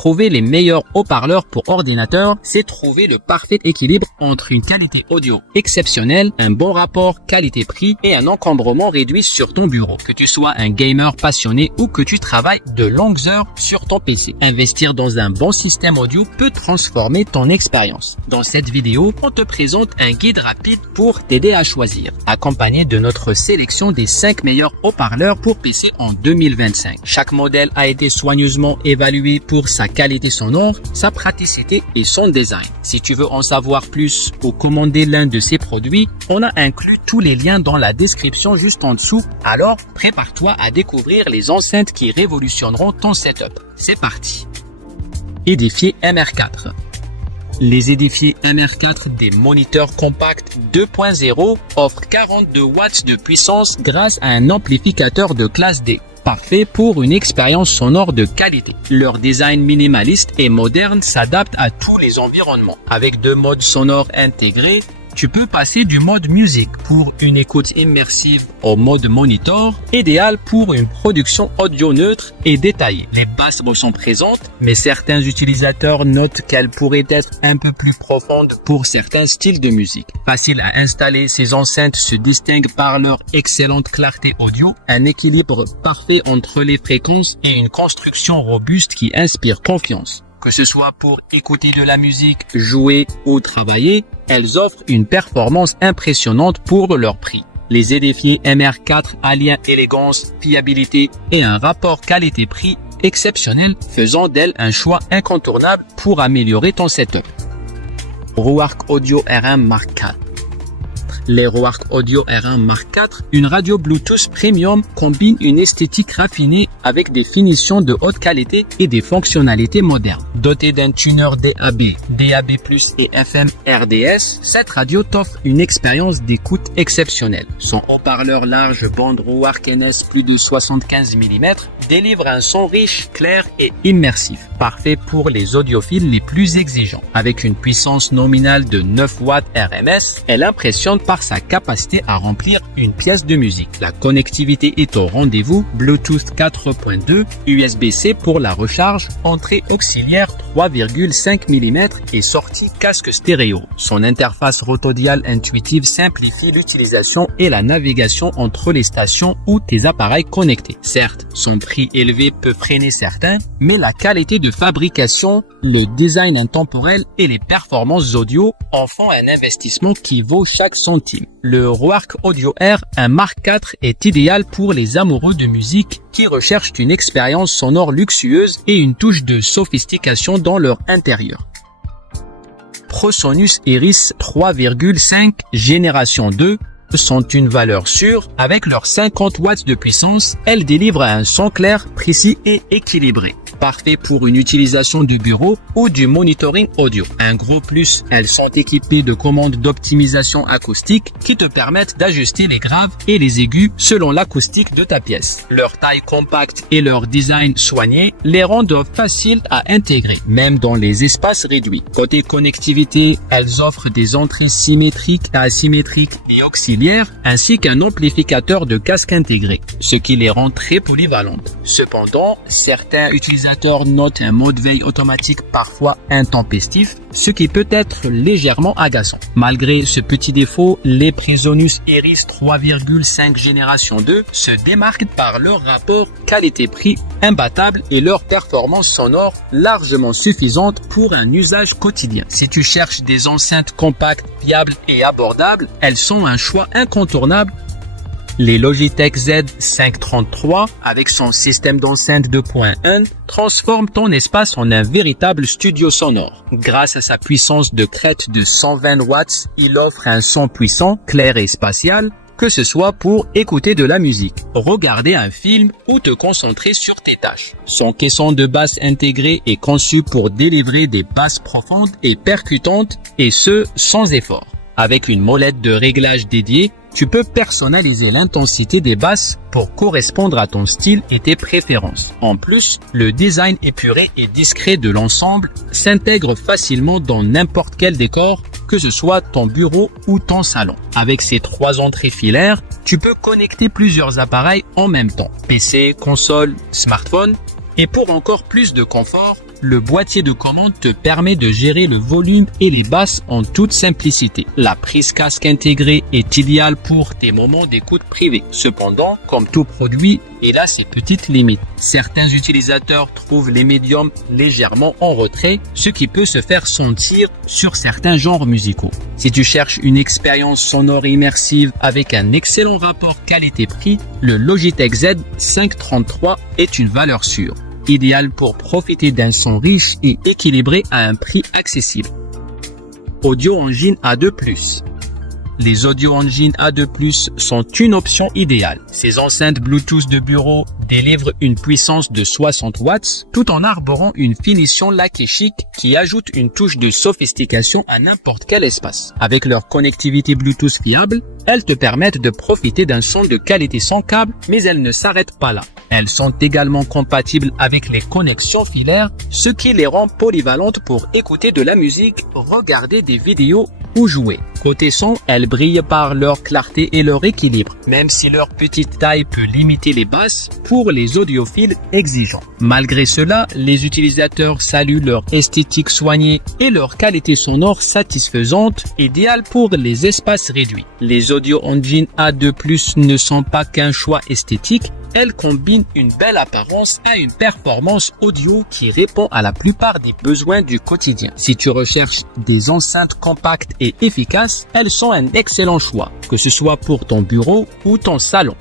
Trouver les meilleurs haut-parleurs pour ordinateur, c'est trouver le parfait équilibre entre une qualité audio exceptionnelle, un bon rapport qualité-prix et un encombrement réduit sur ton bureau. Que tu sois un gamer passionné ou que tu travailles de longues heures sur ton PC, investir dans un bon système audio peut transformer ton expérience. Dans cette vidéo, on te présente un guide rapide pour t'aider à choisir, accompagné de notre sélection des 5 meilleurs haut-parleurs pour PC en 2025. Chaque modèle a été soigneusement évalué pour sa qualité sonore, sa praticité et son design. Si tu veux en savoir plus ou commander l'un de ces produits, on a inclus tous les liens dans la description juste en dessous. Alors, prépare-toi à découvrir les enceintes qui révolutionneront ton setup. C'est parti. Édifier MR4. Les édifiés MR4 des moniteurs compacts 2.0 offrent 42 watts de puissance grâce à un amplificateur de classe D. Parfait pour une expérience sonore de qualité. Leur design minimaliste et moderne s'adapte à tous les environnements. Avec 2 modes sonores intégrés, tu peux passer du mode musique pour une écoute immersive au mode monitor, idéal pour une production audio neutre et détaillée. Les basses sont présentes, mais certains utilisateurs notent qu'elles pourraient être un peu plus profondes pour certains styles de musique. Facile à installer, ces enceintes se distinguent par leur excellente clarté audio, un équilibre parfait entre les fréquences et une construction robuste qui inspire confiance. Que ce soit pour écouter de la musique, jouer ou travailler, elles offrent une performance impressionnante pour leur prix. Les édifiés MR4 allient élégance, fiabilité et un rapport qualité-prix exceptionnel, faisant d'elles un choix incontournable pour améliorer ton setup. Roark Audio R1 Mark IV. Les Roark Audio R1 Mark IV, une radio Bluetooth premium, combine une esthétique raffinée avec des finitions de haute qualité et des fonctionnalités modernes. Dotée d'un tuner DAB, DAB+, et FM RDS, cette radio t'offre une expérience d'écoute exceptionnelle. Son haut-parleur large bande Roark NS plus de 75 mm délivre un son riche, clair et immersif, parfait pour les audiophiles les plus exigeants. Avec une puissance nominale de 9 watts RMS, elle impressionne par sa capacité à remplir une pièce de musique. La connectivité est au rendez-vous, Bluetooth 4.2, USB-C pour la recharge, entrée auxiliaire 3,5 mm et sortie casque stéréo. Son interface rotodiale intuitive simplifie l'utilisation et la navigation entre les stations ou tes appareils connectés. Certes, son prix élevé peut freiner certains, mais la qualité de fabrication, le design intemporel et les performances audio en font un investissement qui vaut chaque centime. Le Roark Audio R, un Mark IV, est idéal pour les amoureux de musique qui recherchent une expérience sonore luxueuse et une touche de sophistication dans leur intérieur. PreSonus Iris 3,5 Génération 2 sont une valeur sûre. Avec leurs 50 watts de puissance, elles délivrent un son clair, précis et équilibré. Parfait pour une utilisation du bureau ou du monitoring audio. Un gros plus, elles sont équipées de commandes d'optimisation acoustique qui te permettent d'ajuster les graves et les aigus selon l'acoustique de ta pièce. Leur taille compacte et leur design soigné les rendent faciles à intégrer, même dans les espaces réduits. Côté connectivité, elles offrent des entrées symétriques, asymétriques et auxiliaires, ainsi qu'un amplificateur de casque intégré, ce qui les rend très polyvalentes. Cependant, certains utilisateurs notent un mode veille automatique parfois intempestif, ce qui peut être légèrement agaçant. Malgré ce petit défaut, les PreSonus Iris 3,5 Génération 2 se démarquent par leur rapport qualité-prix imbattable et leur performance sonore largement suffisante pour un usage quotidien. Si tu cherches des enceintes compactes, fiables et abordables, elles sont un choix incontournable. Les Logitech Z533, avec son système d'enceinte 2.1, transforme ton espace en un véritable studio sonore. Grâce à sa puissance de crête de 120 watts, il offre un son puissant, clair et spatial, que ce soit pour écouter de la musique, regarder un film ou te concentrer sur tes tâches. Son caisson de basse intégré est conçu pour délivrer des basses profondes et percutantes, et ce, sans effort. Avec une molette de réglage dédiée, tu peux personnaliser l'intensité des basses pour correspondre à ton style et tes préférences. En plus, le design épuré et discret de l'ensemble s'intègre facilement dans n'importe quel décor, que ce soit ton bureau ou ton salon. Avec ses 3 entrées filaires, tu peux connecter plusieurs appareils en même temps. PC, console, smartphone. Et pour encore plus de confort, le boîtier de commande te permet de gérer le volume et les basses en toute simplicité. La prise casque intégrée est idéale pour tes moments d'écoute privée. Cependant, comme tout produit, il a ses petites limites. Certains utilisateurs trouvent les médiums légèrement en retrait, ce qui peut se faire sentir sur certains genres musicaux. Si tu cherches une expérience sonore immersive avec un excellent rapport qualité-prix, le Logitech Z533 est une valeur sûre, idéal pour profiter d'un son riche et équilibré à un prix accessible. Audio Engine A2+. Les Audio Engine A2+ sont une option idéale. Ces enceintes Bluetooth de bureau délivrent une puissance de 60 watts tout en arborant une finition laquée chic qui ajoute une touche de sophistication à n'importe quel espace. Avec leur connectivité Bluetooth fiable, elles te permettent de profiter d'un son de qualité sans câble, mais elles ne s'arrêtent pas là. Elles sont également compatibles avec les connexions filaires, ce qui les rend polyvalentes pour écouter de la musique, regarder des vidéos ou jouer. Côté son, elles brillent par leur clarté et leur équilibre, même si leur petite taille peut limiter les basses pour les audiophiles exigeants. Malgré cela, les utilisateurs saluent leur esthétique soignée et leur qualité sonore satisfaisante, idéale pour les espaces réduits. Les Audio Engine A2+ ne sont pas qu'un choix esthétique, elles combinent une belle apparence à une performance audio qui répond à la plupart des besoins du quotidien. Si tu recherches des enceintes compactes et efficaces, elles sont un excellent choix, que ce soit pour ton bureau ou ton salon.